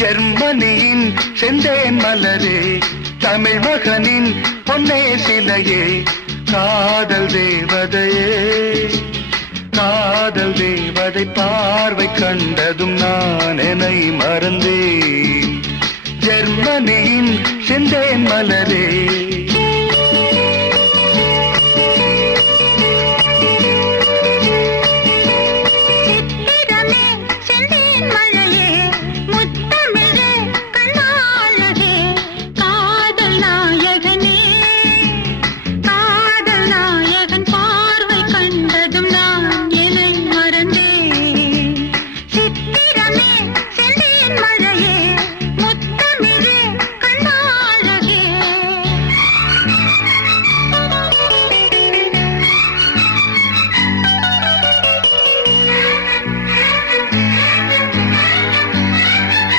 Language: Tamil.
ஜெர்மனியின் செந்தேன் மலரே, தமிழ் மகனின் பொன்னே சிலையே, காதல் தேவதையே, காதல் தேவதை பார்வை கண்டதும் நான் என்னை மறந்தேன். ஜெர்மனியின் செந்தேன் மலரே.